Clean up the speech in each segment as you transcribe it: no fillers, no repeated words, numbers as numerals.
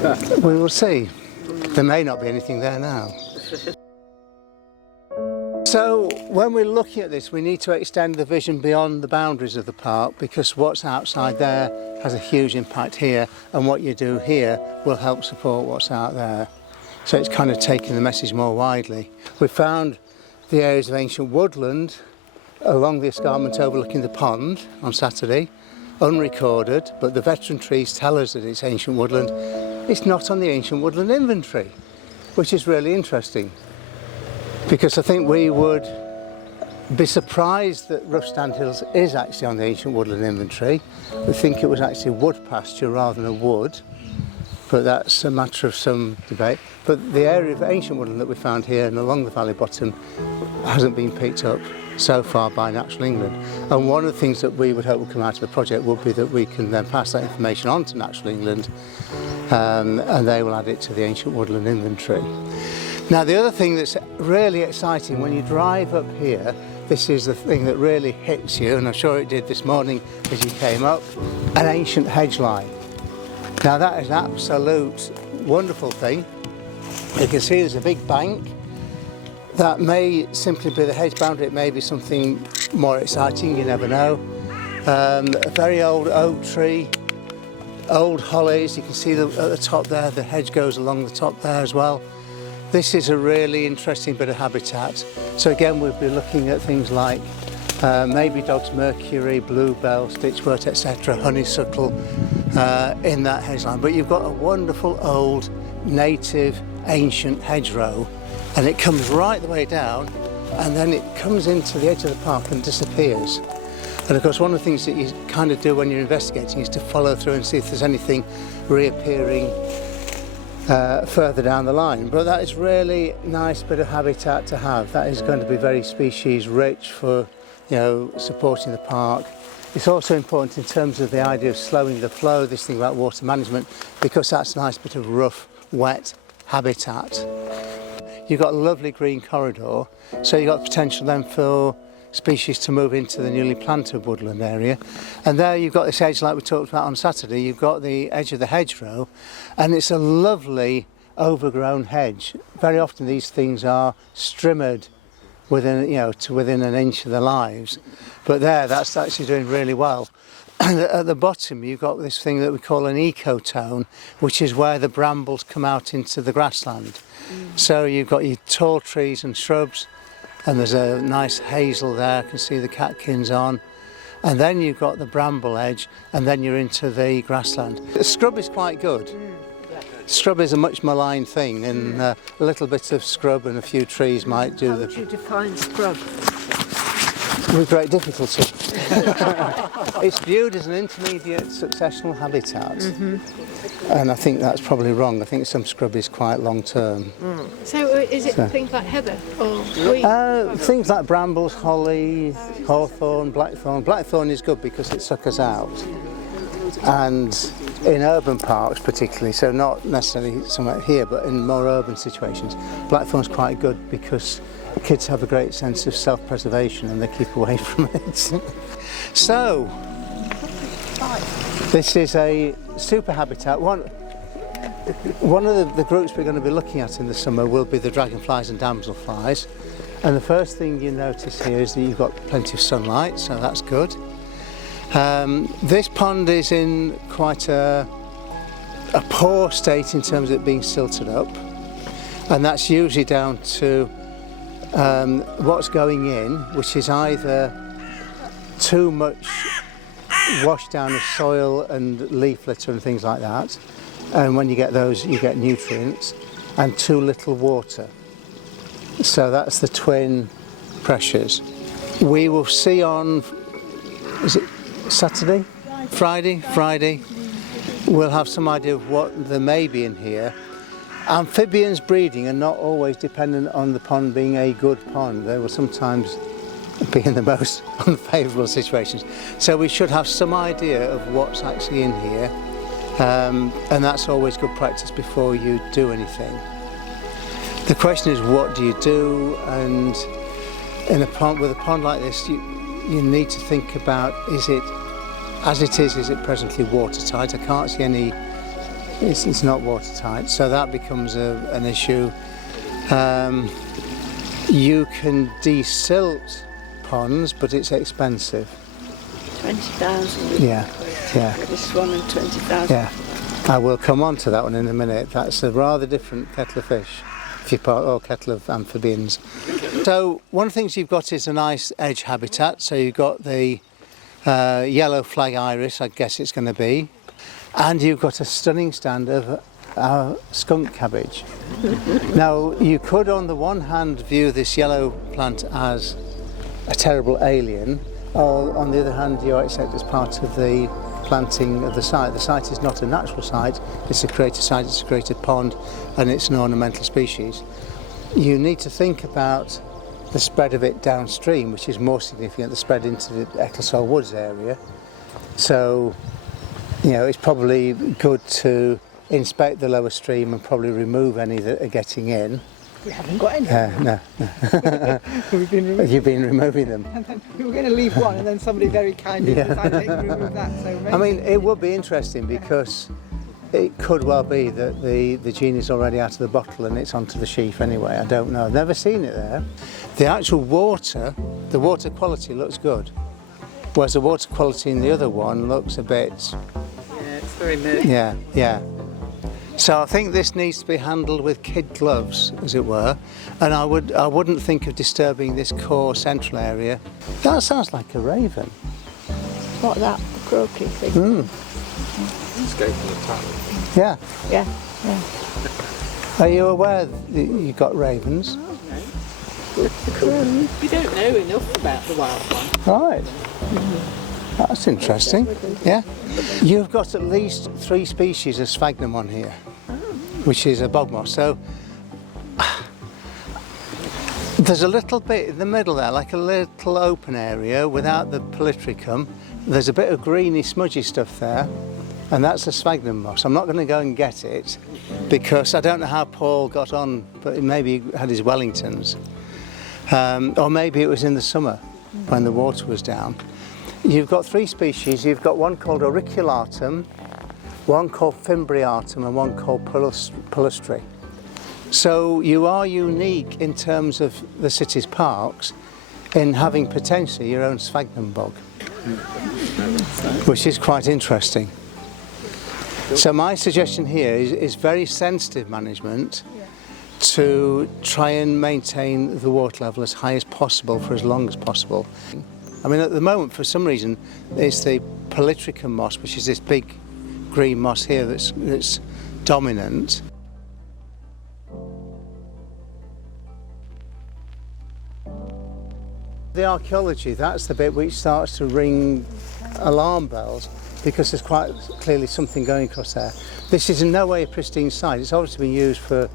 We will see. There may not be anything there now. So when we're looking at this, we need to extend the vision beyond the boundaries of the park, because what's outside there has a huge impact here, and what you do here will help support what's out there. So it's kind of taking the message more widely. We found the areas of ancient woodland along the escarpment overlooking the pond on Saturday, unrecorded, but the veteran trees tell us that it's ancient woodland. It's not on the ancient woodland inventory, which is really interesting, because I think we would be surprised that Rough Standhills is actually on the ancient woodland inventory. We think it was actually wood pasture rather than a wood, but that's a matter of some debate. But the area of ancient woodland that we found here and along the valley bottom hasn't been picked up so far by Natural England. And one of the things that we would hope will come out of the project would be that we can then pass that information on to Natural England, and they will add it to the ancient woodland inventory. Now, the other thing that's really exciting when you drive up here, this is the thing that really hits you, and I'm sure it did this morning as you came up, an ancient hedge line. Now that is an absolute wonderful thing. You can see there's a big bank. That may simply be the hedge boundary, it may be something more exciting, you never know. A very old oak tree, old hollies, you can see at the top there, the hedge goes along the top there as well. This is a really interesting bit of habitat. So again, we'll be looking at things like maybe dog's mercury, bluebell, stitchwort, etc., honeysuckle in that hedge line. But you've got a wonderful old native ancient hedgerow, and it comes right the way down, and then it comes into the edge of the park and disappears. And of course, one of the things that you kind of do when you're investigating is to follow through and see if there's anything reappearing further down the line. But that is really nice bit of habitat to have. That is going to be very species rich for, you know, supporting the park. It's also important in terms of the idea of slowing the flow, this thing about water management, because that's a nice bit of rough, wet habitat. You've got a lovely green corridor, so you've got potential then for species to move into the newly planted woodland area. And there you've got this edge like we talked about on Saturday, you've got the edge of the hedgerow, and it's a lovely overgrown hedge. Very often these things are strimmered within, you know, to within an inch of their lives. But there, that's actually doing really well. And at the bottom you've got this thing that we call an ecotone, which is where the brambles come out into the grassland. So you've got your tall trees and shrubs, and there's a nice hazel there, I can see the catkins on. And then you've got the bramble edge, and then you're into the grassland. The scrub is quite good. Scrub is a much maligned thing, and a little bit of scrub and a few trees might do the... How would you define scrub? With great difficulty. It's viewed as an intermediate successional habitat, and I think that's probably wrong. I think some scrub is quite long term. So is it things like heather or weeds? Things like brambles, holly, hawthorn, blackthorn. Blackthorn is good because it suckers out, and in urban parks particularly, so not necessarily somewhere here, but in more urban situations, blackthorn's quite good because kids have a great sense of self-preservation and they keep away from it. So, this is a super habitat. One of the groups we're going to be looking at in the summer will be the dragonflies and damselflies. And the first thing you notice here is that you've got plenty of sunlight, so that's good. This pond is in quite a poor state in terms of it being silted up, and that's usually down to what's going in, which is either too much washed down of soil and leaf litter and things like that, and when you get those you get nutrients, and too little water. So that's the twin pressures. We will see on, is it Saturday? Friday. We'll have some idea of what there may be in here. Amphibians breeding are not always dependent on the pond being a good pond. They will sometimes be in the most unfavourable situations. So we should have some idea of what's actually in here, and that's always good practice before you do anything. The question is, what do you do? And in a pond, with a pond like this, you need to think about, is it, as it is it presently watertight? I can't see any it's not watertight, so that becomes an issue. You can desilt ponds, but it's expensive. 20,000. Yeah. This one and 20,000. Yeah, I will come on to that one in a minute. That's a rather different kettle of fish, if you part, or kettle of amphibians. So one of the things you've got is a nice edge habitat. So you've got the yellow flag iris, I guess it's going to be, and you've got a stunning stand of skunk cabbage. Now you could on the one hand view this yellow plant as a terrible alien, or on the other hand you accept as part of the planting of the site. The site is not a natural site, it's a created site, it's a created pond, and it's an ornamental species. You need to think about the spread of it downstream, which is more significant, the spread into the Ecclesall Woods area. So, you know, it's probably good to inspect the lower stream and probably remove any that are getting in. We haven't got any. No. You've been removing them. And then we were going to leave one, and then somebody very kindly decided to remove that. So I mean, it would be interesting because it could well be that the genie is already out of the bottle and it's onto the sheaf anyway. I don't know. I've never seen it there. The actual water, the water quality looks good, whereas the water quality in the other one looks a bit. Yeah, it's very murky. Yeah. So I think this needs to be handled with kid gloves, as it were, and I wouldn't think of disturbing this core central area. That sounds like a raven. What, that croaky thing? Escape from the town. Yeah. Are you aware that you've got ravens? We don't know enough about the wildlife. Right. That's interesting. Yeah. You've got at least 3 species of sphagnum on here, which is a bog moss. So there's a little bit in the middle there, like a little open area without the polytrichum. There's a bit of greeny, smudgy stuff there, and that's a sphagnum moss. I'm not going to go and get it because I don't know how Paul got on, but maybe he had his Wellingtons. Or maybe it was in the summer when the water was down. You've got 3 species. You've got one called auriculatum, one called fimbriatum, and one called palustri. So you are unique in terms of the city's parks in having potentially your own sphagnum bog, which is quite interesting. So my suggestion here is very sensitive management to try and maintain the water level as high as possible for as long as possible. I mean, at the moment, for some reason, it's the polytrichum moss, which is this big green moss here that's dominant. The archaeology, that's the bit which starts to ring alarm bells because there's quite clearly something going across there. This is in no way a pristine site. It's obviously been used for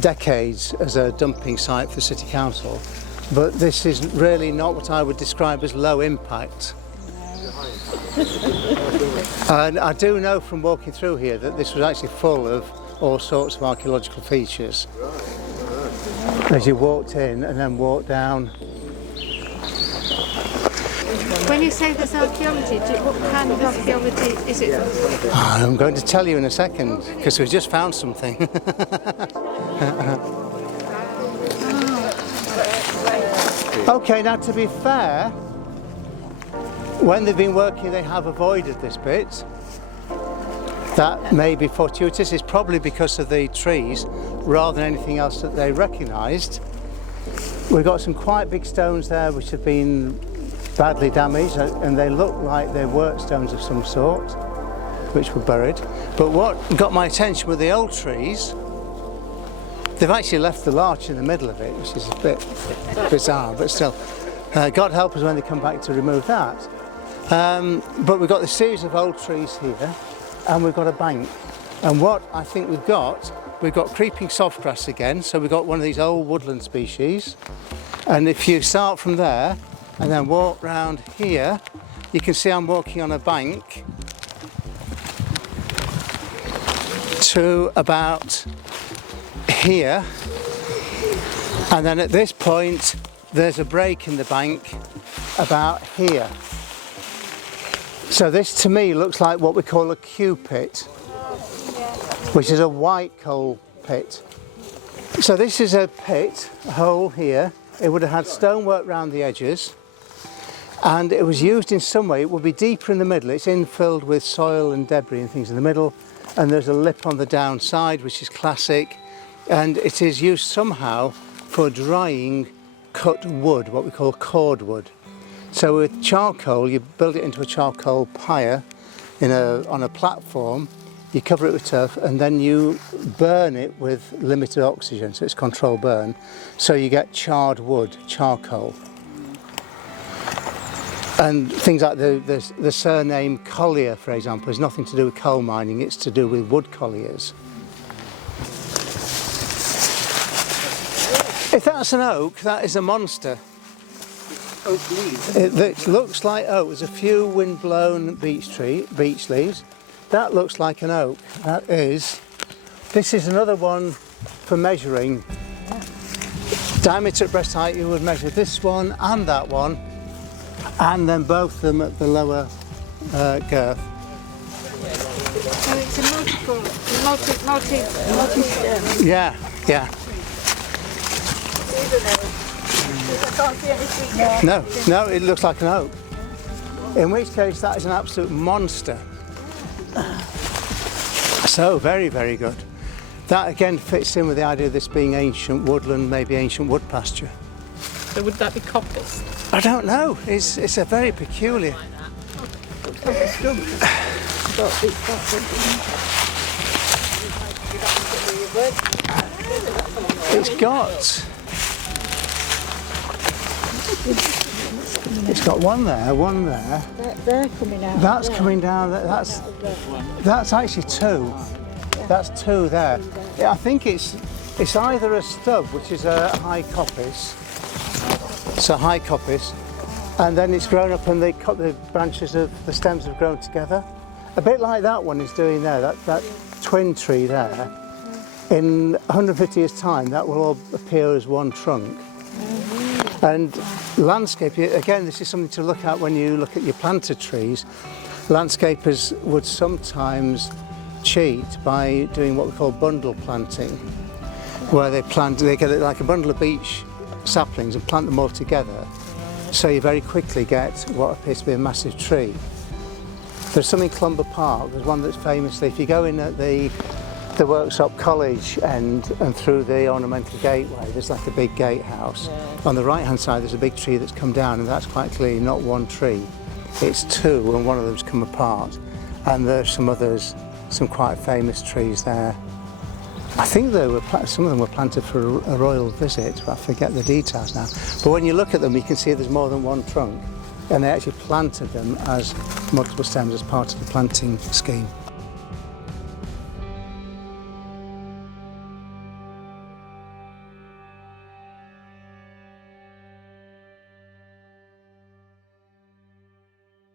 decades as a dumping site for City Council. But this is really not what I would describe as low impact. And I do know from walking through here that this was actually full of all sorts of archaeological features. As you walked in and then walked down. When you say there's archaeology, what kind of archaeology is it? I'm going to tell you in a second because we've just found something. Okay, now to be fair, when they've been working they have avoided this bit. That may be fortuitous. It's probably because of the trees rather than anything else that they recognised. We've got some quite big stones there which have been badly damaged and they look like they're work stones of some sort which were buried. But what got my attention were the old trees. They've actually left the larch in the middle of it, which is a bit bizarre, but still. God help us when they come back to remove that. But we've got this series of old trees here, and we've got a bank. And what I think we've got creeping softgrass again, so we've got one of these old woodland species. And if you start from there, and then walk round here, you can see I'm walking on a bank to about here, and then at this point there's a break in the bank about here. So this to me looks like what we call a Q pit. which is a white coal pit. So this is a pit, a hole here. It would have had stonework round the edges, and it was used in some way. It would be deeper in the middle. It's infilled with soil and debris and things in the middle, and there's a lip on the downside, which is classic, and it is used somehow for drying cut wood, what we call cord wood. So with charcoal, you build it into a charcoal pyre on a platform, you cover it with turf, and then you burn it with limited oxygen, so it's controlled burn, so you get charred wood, charcoal. And things like the surname collier, for example, has nothing to do with coal mining, it's to do with wood colliers. If that's an oak, that is a monster. Oak leaves. It looks like oak. There's a few wind-blown beech leaves. That looks like an oak. This is another one for measuring. Diameter at breast height, you would measure this one and that one, and then both of them at the lower girth. So it's a multi-stem. Yeah, yeah. No, it looks like an oak. In which case, that is an absolute monster. So, very, very good. That again fits in with the idea of this being ancient woodland, maybe ancient wood pasture. So would that be coppice? I don't know. It's a very peculiar. It's got one there. They're coming out. That's coming down. That's actually two. That's two there. Yeah, I think it's either a stub, which is a high coppice. It's a high coppice, and then it's grown up, and the branches of the stems have grown together. A bit like that one is doing there. That twin tree there. In 150 years' time, that will all appear as one trunk. And landscape, again, this is something to look at when you look at your planted trees. Landscapers would sometimes cheat by doing what we call bundle planting, where they get it like a bundle of beech saplings and plant them all together, so you very quickly get what appears to be a massive tree. There's some in Clumber Park. There's one that's famously, if you go in at the Worksop College end and through the ornamental gateway, there's like a big gatehouse. On the right hand side there's a big tree that's come down, and that's quite clearly not one tree, it's two, and one of them's come apart. And there's some others, some quite famous trees there. I think some of them were planted for a royal visit, but I forget the details now. But when you look at them, you can see there's more than one trunk, and they actually planted them as multiple stems as part of the planting scheme.